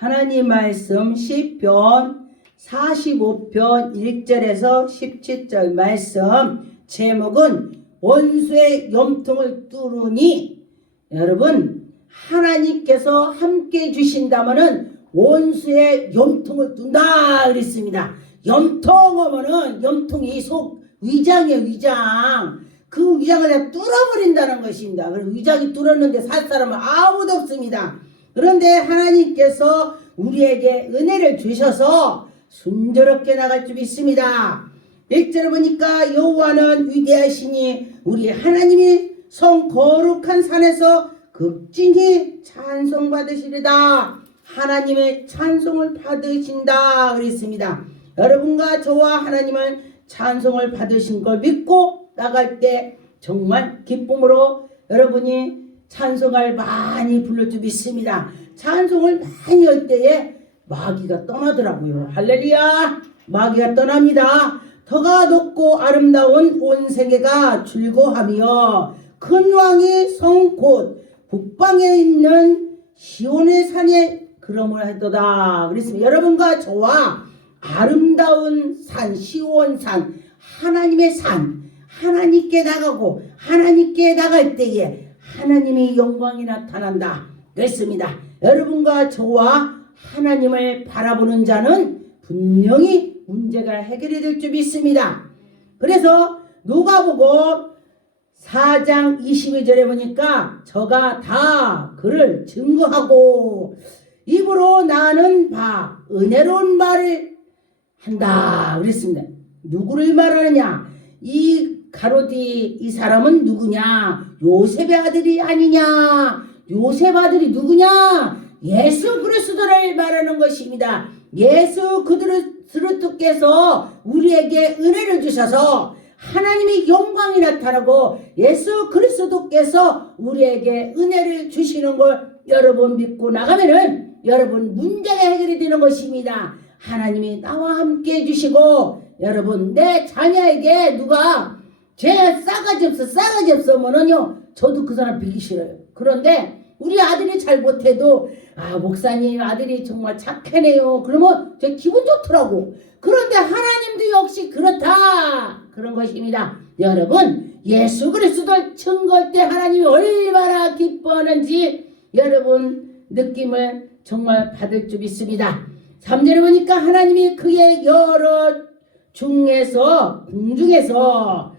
하나님 말씀 시편 45편 1절에서 17절 말씀, 제목은 원수의 염통을 뚫으니. 여러분, 하나님께서 함께 주신다면은 원수의 염통을 뚫는다 그랬습니다. 염통하면은 염통이 속 위장이에요. 위장. 그 위장을 다 뚫어버린다는 것입니다. 그럼 위장이 뚫었는데 살 사람은 아무도 없습니다. 그런데 하나님께서 우리에게 은혜를 주셔서 순조롭게 나갈 줄 믿습니다. 1절을 보니까 여호와는 위대하시니 우리 하나님이 성 거룩한 산에서 극진히 찬송받으시리다. 하나님의 찬송을 받으신다 그랬습니다. 여러분과 저와 하나님은 찬송을 받으신 걸 믿고 나갈 때 정말 기쁨으로 여러분이 찬송을 많이 부를 줄 믿습니다. 찬송을 많이 할 때에 마귀가 떠나더라고요. 할렐루야. 마귀가 떠납니다. 터가 높고 아름다운 온 세계가 즐거하며 큰 왕이 성 곧 북방에 있는 시온의 산에 그러므로 하도다 그랬습니다. 여러분과 저와 아름다운 산, 시온산, 하나님의 산, 하나님께 나가고 하나님께 나갈 때에 하나님의 영광이 나타난다 그랬습니다. 여러분과 저와 하나님을 바라보는 자는 분명히 문제가 해결이 될 줄 믿습니다. 그래서 누가복음 4장 22절에 보니까 저가 다 그를 증거하고 입으로 나는 바 은혜로운 말을 한다 그랬습니다. 누구를 말하느냐? 이 가로디 이 사람은 누구냐? 요셉의 아들이 아니냐? 요셉 아들이 누구냐? 예수 그리스도를 말하는 것입니다. 예수 그리스도께서 우리에게 은혜를 주셔서 하나님의 영광이 나타나고 예수 그리스도께서 우리에게 은혜를 주시는 걸 여러분 믿고 나가면은 여러분 문제가 해결이 되는 것입니다. 하나님이 나와 함께 해주시고 여러분 내 자녀에게 누가 죄 싸가지 없으면은요 저도 그 사람 비기 싫어요. 그런데 우리 아들이 잘못해도 목사님 아들이 정말 착하네요. 그러면 제 기분 좋더라고. 그런데 하나님도 역시 그렇다. 그런 것입니다. 여러분 예수 그리스도를 증거할 때 하나님이 얼마나 기뻐하는지 여러분 느낌을 정말 받을 줄 믿습니다. 3절에 보니까 하나님이 그의 여러 궁중에서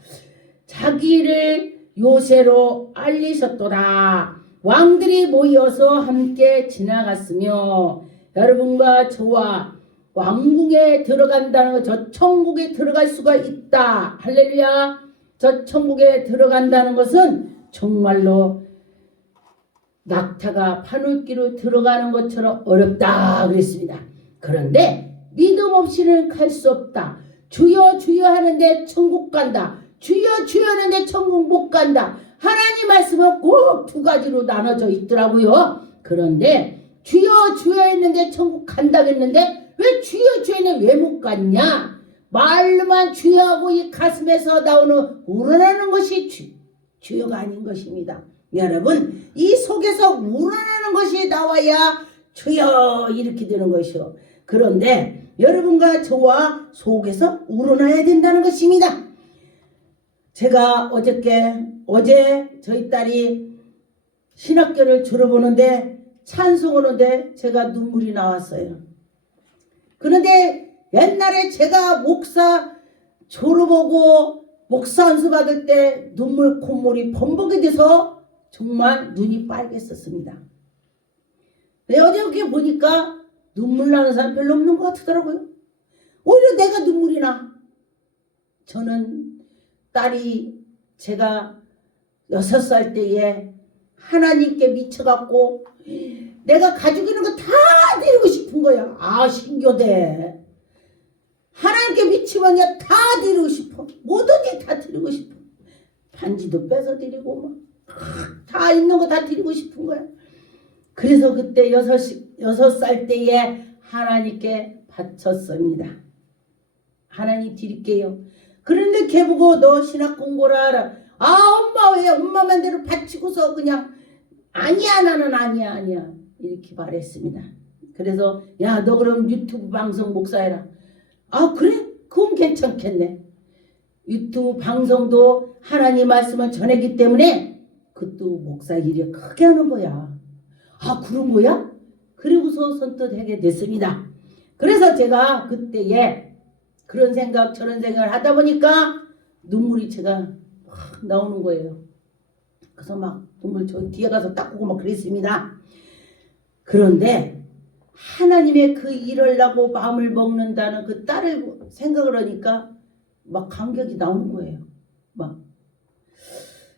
자기를 요새로 알리셨도다. 왕들이 모여서 함께 지나갔으며 여러분과 저와 왕궁에 들어간다는 것, 저 천국에 들어갈 수가 있다. 할렐루야. 저 천국에 들어간다는 것은 정말로 낙타가 바늘기로 들어가는 것처럼 어렵다 그랬습니다. 그런데 믿음 없이는 갈 수 없다. 주여 주여 하는데 천국 간다. 주여 주여 하는데 천국 못 간다. 하나님 말씀은 꼭 두 가지로 나눠져 있더라고요. 그런데 주여 주여 했는데 천국 간다고 했는데 왜 주여 주여 했는데 왜 못 갔냐? 말로만 주여하고 이 가슴에서 나오는 우러나는 것이 주여가 아닌 것입니다. 여러분 이 속에서 우러나는 것이 나와야 주여 이렇게 되는 것이요. 그런데 여러분과 저와 속에서 우러나야 된다는 것입니다. 제가 어제 저희 딸이 신학교를 졸업하는데 찬송하는데 제가 눈물이 나왔어요. 그런데 옛날에 제가 목사 졸업하고 목사 안수 받을 때 눈물 콧물이 범벅이 돼서 정말 눈이 빨갰었습니다. 어저께 보니까 눈물 나는 사람 별로 없는 것 같더라고요. 오히려 내가 눈물이 나. 저는 딸이 제가 6살 때에 하나님께 미쳐갖고 내가 가지고 있는 거 다 드리고 싶은 거야. 신교대. 하나님께 미치면 그냥 다 드리고 싶어. 뭐든지 다 드리고 싶어. 반지도 뺏어 드리고 다 있는 거 다 드리고 싶은 거야. 그래서 그때 6살 때에 하나님께 바쳤습니다. 하나님 드릴게요. 그런데 걔 보고 너 신학 공부를 하라. 엄마 왜 엄마 맘대로 바치고서 그냥 아니야 나는 아니야 이렇게 말했습니다. 그래서 야, 너 그럼 유튜브 방송 목사해라. 아, 그래? 그건 괜찮겠네. 유튜브 방송도 하나님 말씀을 전했기 때문에 그것도 목사 일이 크게 하는 거야. 아, 그런 거야? 그리고서 선뜻 하게 됐습니다. 그래서 제가 그때에 그런 생각 저런 생각을 하다 보니까 눈물이 제가 확 나오는 거예요. 그래서 막 눈물 저 뒤에 가서 닦고 막 그랬습니다. 그런데 하나님의 그 일을 하고 마음을 먹는다는 그 딸을 생각을 하니까 막 감격이 나오는 거예요. 막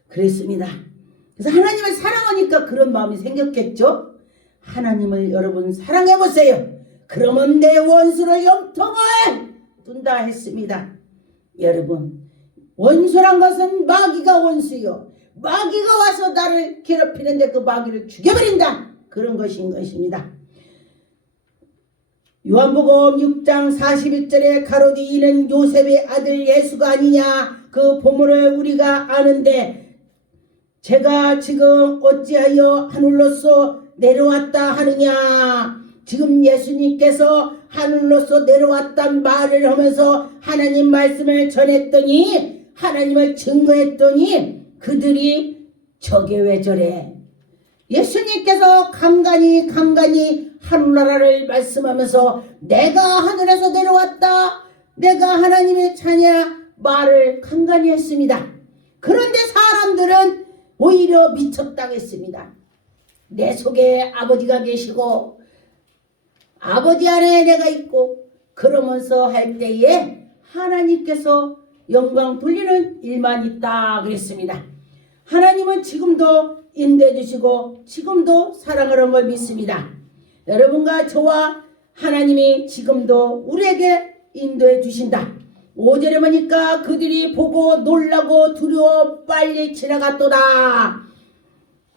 그랬습니다. 그래서 하나님을 사랑하니까 그런 마음이 생겼겠죠. 하나님을 여러분 사랑해 보세요. 그러면 내 원수를 영통을 둔다 했습니다. 여러분, 원수란 것은 마귀가 원수요. 마귀가 와서 나를 괴롭히는데 그 마귀를 죽여버린다. 그런 것인 것입니다. 요한복음 6장 41절에 가로되 이는 요셉의 아들 예수가 아니냐 그 보물을 우리가 아는데 제가 지금 어찌하여 하늘로서 내려왔다 하느냐. 지금 예수님께서 하늘로서 내려왔단 말을 하면서 하나님 말씀을 전했더니 하나님을 증거했더니 그들이 저게 왜 저래. 예수님께서 간간히 하늘나라를 말씀하면서 내가 하늘에서 내려왔다. 내가 하나님의 자냐 말을 간간히 했습니다. 그런데 사람들은 오히려 미쳤다겠습니다. 내 속에 아버지가 계시고 아버지 안에 내가 있고 그러면서 할 때에 하나님께서 영광 돌리는 일만 있다 그랬습니다. 하나님은 지금도 인도해 주시고 지금도 사랑하는 걸 믿습니다. 여러분과 저와 하나님이 지금도 우리에게 인도해 주신다. 5절에 보니까 그들이 보고 놀라고 두려워 빨리 지나갔도다.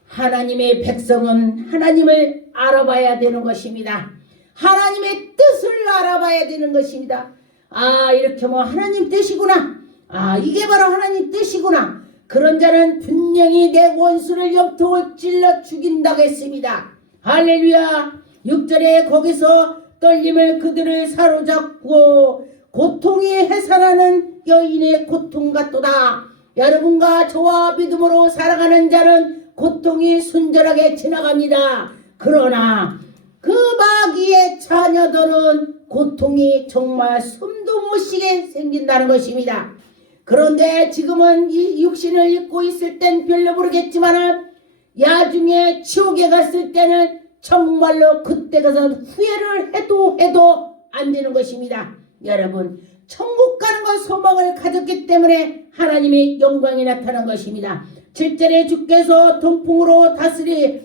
하나님의 백성은 하나님을 알아봐야 되는 것입니다. 하나님의 뜻을 알아봐야 되는 것입니다. 아, 이렇게 뭐 하나님 뜻이구나. 아, 이게 바로 하나님 뜻이구나. 그런 자는 분명히 내 원수를 염통을 찔러 죽인다고 했습니다. 할렐루야. 6절에 거기서 떨림을 그들을 사로잡고 고통이 해산하는 여인의 고통 같도다. 여러분과 저와 믿음으로 살아가는 자는 고통이 순전하게 지나갑니다. 그러나 그 마귀의 자녀들은 고통이 정말 숨도 못 쉬게 생긴다는 것입니다. 그런데 지금은 이 육신을 입고 있을 땐 별로 모르겠지만 야중에 지옥에 갔을 때는 정말로 그때 가서 후회를 해도 안 되는 것입니다. 여러분, 천국 가는 건 소망을 가졌기 때문에 하나님의 영광이 나타난 것입니다. 7절에 주께서 동풍으로 다스리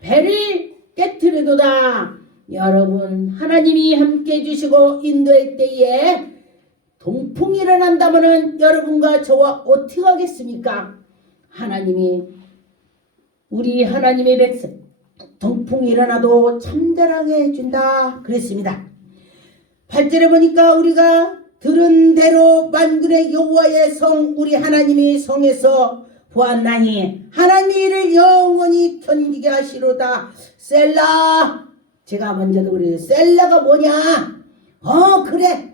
배를 깨트리도다. 여러분, 하나님이 함께 해주시고 인도할 때에 동풍이 일어난다면 여러분과 저와 어떻게 하겠습니까? 하나님이 우리 하나님의 백성 동풍이 일어나도 잠잠하게 해준다 그랬습니다. 8절에 보니까 우리가 들은 대로 만군의 여호와의 성 우리 하나님의 성에서 보았나니 하나님의 일을 영원히 견디게 하시로다. 셀라. 제가 먼저도 그래요. 셀라가 뭐냐? 그래.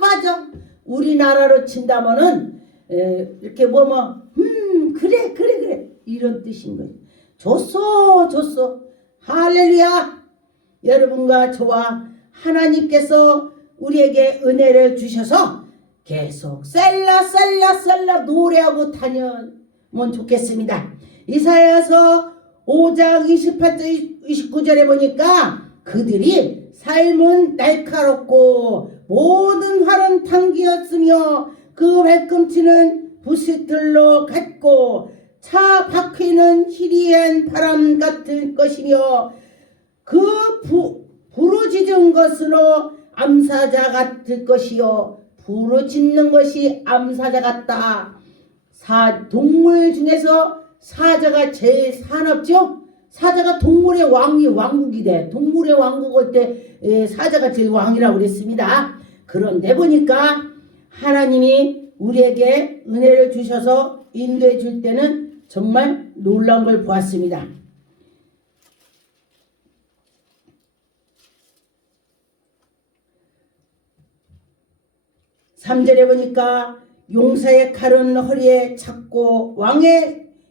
맞아. 우리나라로 친다면은 이렇게 그래 이런 뜻인 거예요. 좋소. 할렐루야. 여러분과 저와 하나님께서 우리에게 은혜를 주셔서 계속 셀라 노래하고 다니면 좋겠습니다. 이사야서 5장 28절 29절에 보니까 그들이 삶은 날카롭고 모든 활은 당기였으며 그 발꿈치는 부싯들로 같고 차 바퀴는 희리한 바람 같은 것이며 그 부르짖은 것으로 암사자 같을 것이요 부르짖는 것이 암사자 같다. 동물 중에서 사자가 제일 사납죠. 사자가 동물의 왕국이래. 동물의 왕국 할 때 사자가 제일 왕이라고 그랬습니다. 그런데 보니까 하나님이 우리에게 은혜를 주셔서 인도해 줄 때는 정말 놀라운 걸 보았습니다. 3절에 보니까 용사의 칼은 허리에 찼고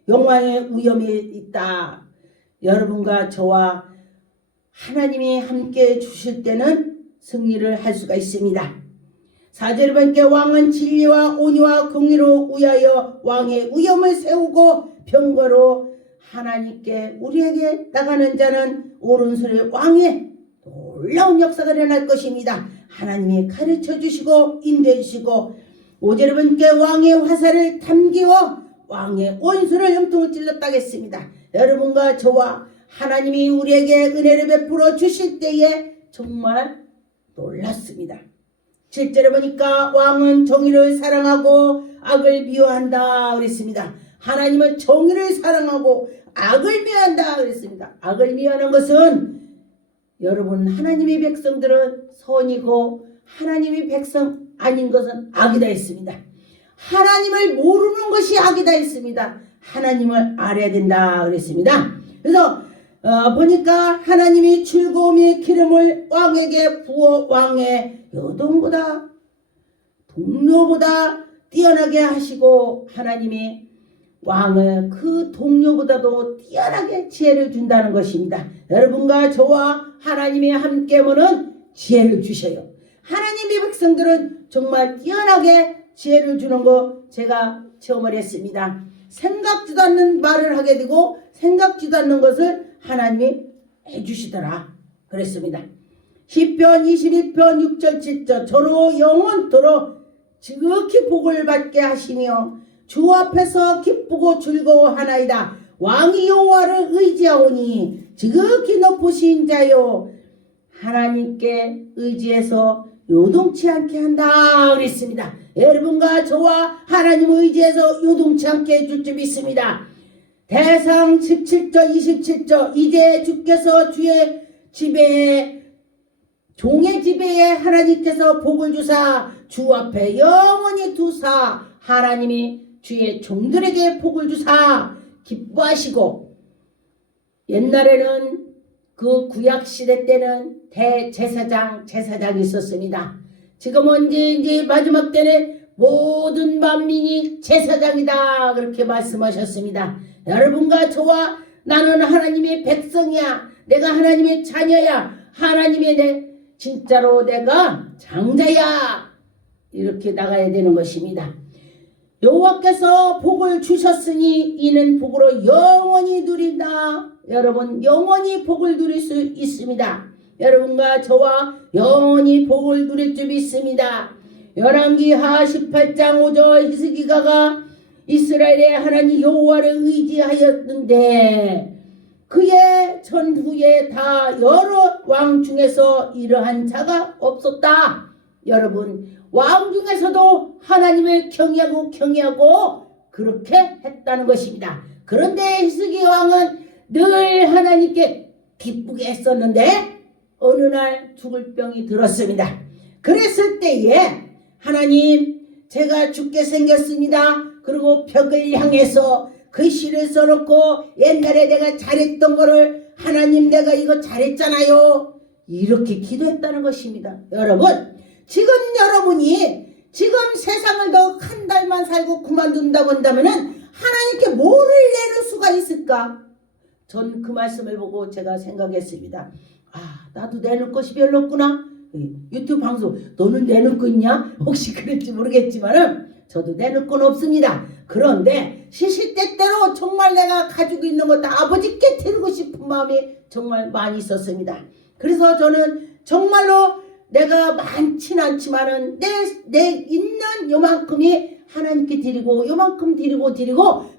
영왕의 위엄이 있다. 여러분과 저와 하나님이 함께 주실 때는 승리를 할 수가 있습니다. 4절에 보니까 왕은 진리와 온유와 공의로 위하여 왕의 위엄을 세우고 병거로 하나님께 우리에게 나가는 자는 오른손에 왕의 놀라운 역사가 일어날 것입니다. 하나님이 가르쳐 주시고 인도해 주시고 5절에 보니까 왕의 화살을 탐기어 왕의 원수를 염통을 찔렀다겠습니다. 여러분과 저와 하나님이 우리에게 은혜를 베풀어 주실 때에 정말 놀랐습니다. 7절에 보니까 왕은 정의를 사랑하고 악을 미워한다 그랬습니다. 하나님은 정의를 사랑하고 악을 미워한다 그랬습니다. 악을 미워하는 것은 여러분 하나님의 백성들은 선이고 하나님의 백성 아닌 것은 악이다 했습니다. 하나님을 모르는 것이 악이다 했습니다. 하나님을 알아야 된다 그랬습니다. 그래서 보니까 하나님이 즐거움의 기름을 왕에게 부어 왕의 여동보다 동료보다 뛰어나게 하시고 하나님이 왕을 그 동료보다도 뛰어나게 지혜를 준다는 것입니다. 여러분과 저와 하나님이 함께하면 지혜를 주셔요. 하나님의 백성들은 정말 뛰어나게 지혜를 주는 거 제가 체험을 했습니다. 생각지도 않는 말을 하게 되고 생각지도 않는 것을 하나님이 해주시더라 그랬습니다. 시편 22편 6절 7절 저로 영원토록 지극히 복을 받게 하시며 주 앞에서 기쁘고 즐거워하나이다. 왕이 여호와를 의지하오니 지극히 높으신 자요 하나님께 의지해서 요동치 않게 한다 그랬습니다. 여러분과 저와 하나님 의지해서 요동치 않게 해줄 줄 믿습니다. 대상 17절 27절 이제 주께서 주의 집에 종의 집에 하나님께서 복을 주사 주 앞에 영원히 두사 하나님이 주의 종들에게 복을 주사 기뻐하시고 옛날에는 그 구약시대 때는 제사장이 있었습니다. 지금은 이제 마지막 때는 모든 만민이 제사장이다 그렇게 말씀하셨습니다. 여러분과 저와 나는 하나님의 백성이야. 내가 하나님의 자녀야. 하나님의 진짜로 내가 장자야. 이렇게 나가야 되는 것입니다. 여호와께서 복을 주셨으니 이는 복으로 영원히 누린다. 여러분 영원히 복을 누릴 수 있습니다. 여러분과 저와 영원히 복을 누릴 줄 믿습니다. 열왕기하 18장 5절 히스기야가 이스라엘의 하나님 여호와를 의지하였는데 그의 전후에 다 여러 왕 중에서 이러한 자가 없었다. 여러분 왕 중에서도 하나님을 경외하고 그렇게 했다는 것입니다. 그런데 히스기야 왕은 늘 하나님께 기쁘게 했었는데 어느 날 죽을 병이 들었습니다. 그랬을 때에 하나님 제가 죽게 생겼습니다. 그리고 벽을 향해서 글씨를 써놓고 옛날에 내가 잘했던 거를 하나님 내가 이거 잘했잖아요. 이렇게 기도했다는 것입니다. 여러분 지금 여러분이 지금 세상을 더 한 달만 살고 그만둔다고 한다면은 하나님께 뭐를 내는 수가 있을까? 전 그 말씀을 보고 제가 생각했습니다. 아 나도 내놓을 것이 별로 없구나. 유튜브 방송 너는 내놓을 거 있냐? 혹시 그럴지 모르겠지만은 저도 내놓을 건 없습니다. 그런데 시시때때로 정말 내가 가지고 있는 것 다 아버지께 드리고 싶은 마음이 정말 많이 있었습니다. 그래서 저는 정말로 내가 많진 않지만은 내 있는 요만큼이 하나님께 드리고 요만큼 드리고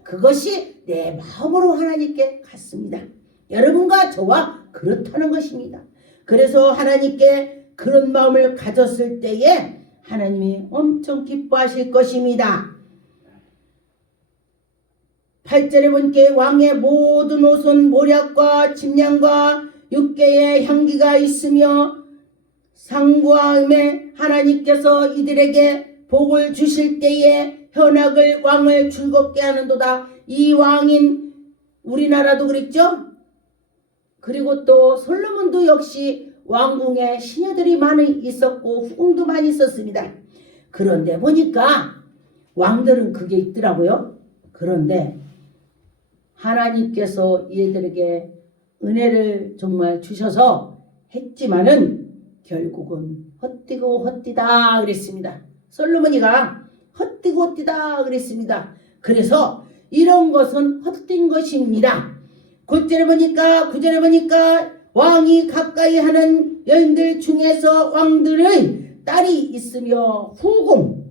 그것이 내 마음으로 하나님께 갔습니다. 여러분과 저와 그렇다는 것입니다. 그래서 하나님께 그런 마음을 가졌을 때에 하나님이 엄청 기뻐하실 것입니다. 8절에 보니까 왕의 모든 옷은 모략과 침량과 육개의 향기가 있으며 상과 음에 하나님께서 이들에게 복을 주실 때에 현악을 왕을 즐겁게 하는도다. 이 왕인 우리나라도 그랬죠. 그리고 또 솔로몬도 역시 왕궁에 시녀들이 많이 있었고 후궁도 많이 있었습니다. 그런데 보니까 왕들은 그게 있더라고요. 그런데 하나님께서 얘들에게 은혜를 정말 주셔서 했지만은 결국은 헛되고 헛되다 그랬습니다. 솔로몬이가 헛되고 헛되다 그랬습니다. 그래서 이런 것은 헛된 것입니다. 9절에 보니까 왕이 가까이 하는 여인들 중에서 왕들의 딸이 있으며 후궁,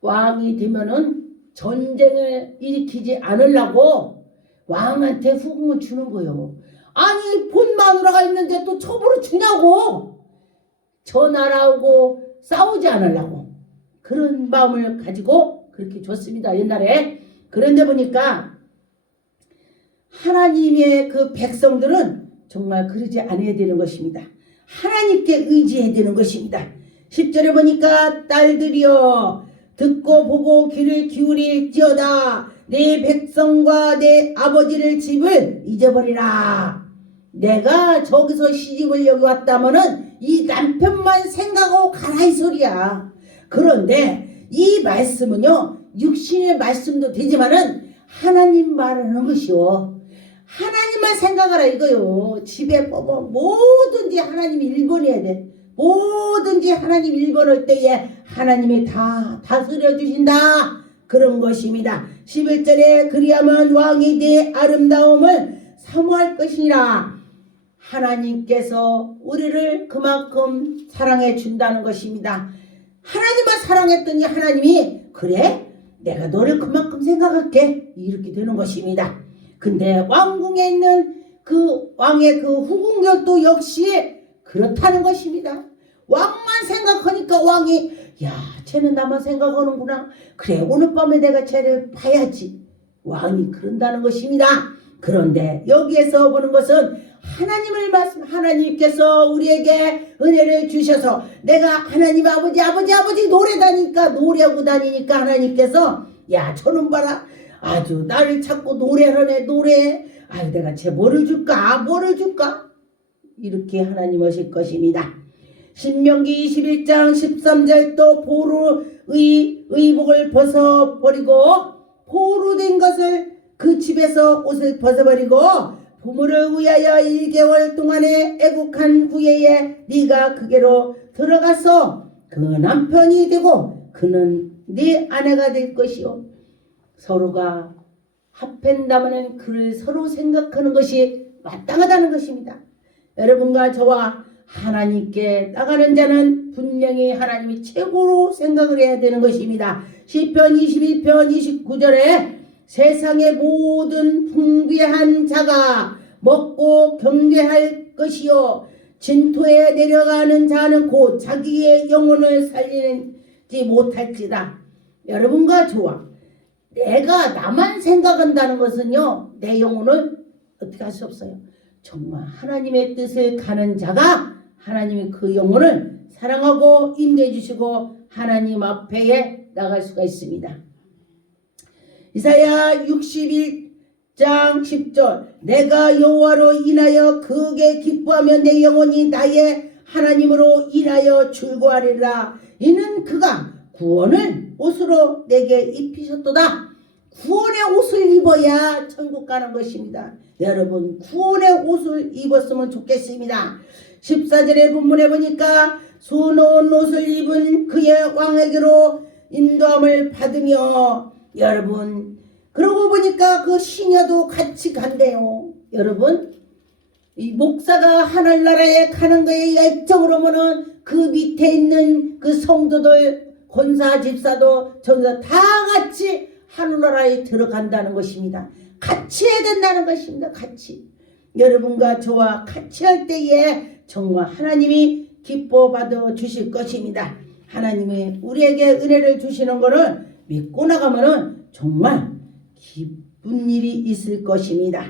왕이 되면은 전쟁을 일으키지 않으려고 왕한테 후궁을 주는 거예요. 아니 본 마누라가 있는데 또 첩으로 주냐고. 저 나라하고 싸우지 않으려고 그런 마음을 가지고 그렇게 줬습니다. 옛날에. 그런데 보니까 하나님의 그 백성들은 정말 그러지 않아야 되는 것입니다. 하나님께 의지해야 되는 것입니다. 10절에 보니까 딸들이여 듣고 보고 귀를 기울일지어다. 내 백성과 내 아버지를 집을 잊어버리라. 내가 저기서 시집을 여기 왔다면은 이 남편만 생각하고 가라 이 소리야. 그런데 이 말씀은요 육신의 말씀도 되지만은 하나님 말하는 것이요. 하나님만 생각하라 이거요. 집에 보면 뭐든지 하나님이 1번해야 돼. 뭐든지 하나님 1번할 때에 하나님이 다 다스려 주신다. 그런 것입니다. 11절에 그리하면 왕이 네 아름다움을 사모할 것이라. 하나님께서 우리를 그만큼 사랑해 준다는 것입니다. 하나님만 사랑했더니 하나님이 그래? 내가 너를 그만큼 생각할게. 이렇게 되는 것입니다. 근데 왕궁에 있는 그 왕의 그 후궁들도 역시 그렇다는 것입니다. 왕만 생각하니까 왕이 야 쟤는 나만 생각하는구나. 그래 오늘 밤에 내가 쟤를 봐야지. 왕이 그런다는 것입니다. 그런데 여기에서 보는 것은 하나님을 말씀 하나님께서 우리에게 은혜를 주셔서 내가 하나님 아버지 노래 노래하고 다니니까 하나님께서 야 저놈 봐라 아주 나를 찾고 노래하네 노래. 아유 내가 쟤 뭐를 줄까 이렇게 하나님 하실 것입니다. 신명기 21장 13절 또 포로의 의복을 벗어버리고 포로된 것을 그 집에서 옷을 벗어버리고 부모를 위하여 1개월 동안에 애국한 후에에 네가 그게로 들어가서 그 남편이 되고 그는 네 아내가 될 것이요. 서로가 합한다면 그를 서로 생각하는 것이 마땅하다는 것입니다. 여러분과 저와 하나님께 나가는 자는 분명히 하나님이 최고로 생각을 해야 되는 것입니다. 시편 21편 29절에 세상의 모든 풍부한 자가 먹고 경배할 것이요 진토에 내려가는 자는 곧 자기의 영혼을 살리지 못할지다. 여러분과 저와 내가 나만 생각한다는 것은요 내 영혼을 어떻게 할 수 없어요. 정말 하나님의 뜻을 가는 자가 하나님이 그 영혼을 사랑하고 인도해 주시고 하나님 앞에 나갈 수가 있습니다. 이사야 61장 10절 내가 여호와로 인하여 크게 기뻐하며 내 영혼이 나의 하나님으로 인하여 즐거워하리라. 이는 그가 구원을 옷으로 내게 입히셨도다. 구원의 옷을 입어야 천국 가는 것입니다. 여러분 구원의 옷을 입었으면 좋겠습니다. 14절의 본문에 보니까 수놓은 옷을 입은 그의 왕에게로 인도함을 받으며 여러분 그러고 보니까 그 시녀도 같이 간대요. 여러분 이 목사가 하늘나라에 가는 거에 열정으로면은 그 밑에 있는 그 성도들 권사 집사도 전사 다 같이 하늘나라에 들어간다는 것입니다. 같이 해야 된다는 것입니다. 같이 여러분과 저와 같이 할 때에 정말 하나님이 기뻐 받아 주실 것입니다. 하나님이 우리에게 은혜를 주시는 것을 믿고 나가면은 정말 기쁜 일이 있을 것입니다.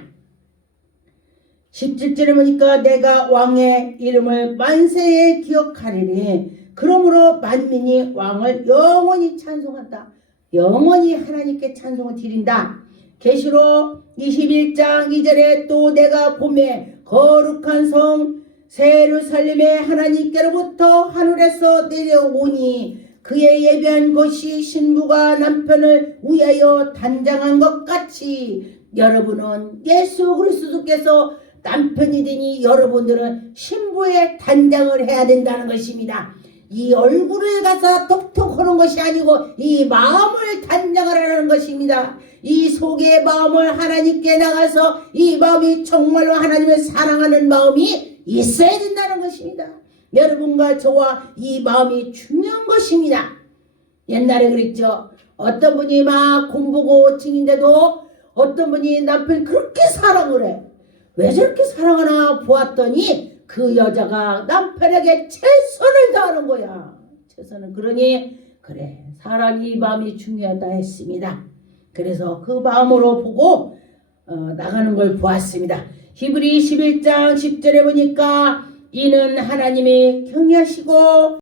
17절에 보니까 내가 왕의 이름을 만세에 기억하리니 그러므로 만민이 왕을 영원히 찬송한다. 영원히 하나님께 찬송을 드린다. 계시록 21장 2절에 또 내가 봄에 거룩한 성 새 예루살렘에 하나님께로부터 하늘에서 내려오니 그의 예비한 것이 신부가 남편을 위하여 단장한 것 같이 여러분은 예수 그리스도께서 남편이 되니 여러분들은 신부의 단장을 해야 된다는 것입니다. 이 얼굴을 가서 톡톡 하는 것이 아니고 이 마음을 단장하라는 것입니다. 이 속의 마음을 하나님께 나가서 이 마음이 정말로 하나님을 사랑하는 마음이 있어야 된다는 것입니다. 여러분과 저와 이 마음이 중요한 것입니다. 옛날에 그랬죠. 어떤 분이 막 공부고 증인데도 어떤 분이 남편이 그렇게 사랑을 해. 왜 저렇게 사랑하나 보았더니 그 여자가 남편에게 최선을 다하는 거야. 최선을. 그러니 그래 사람이 마음이 중요하다 했습니다. 그래서 그 마음으로 보고 나가는 걸 보았습니다. 히브리 11장 10절에 보니까 이는 하나님이 경외하시고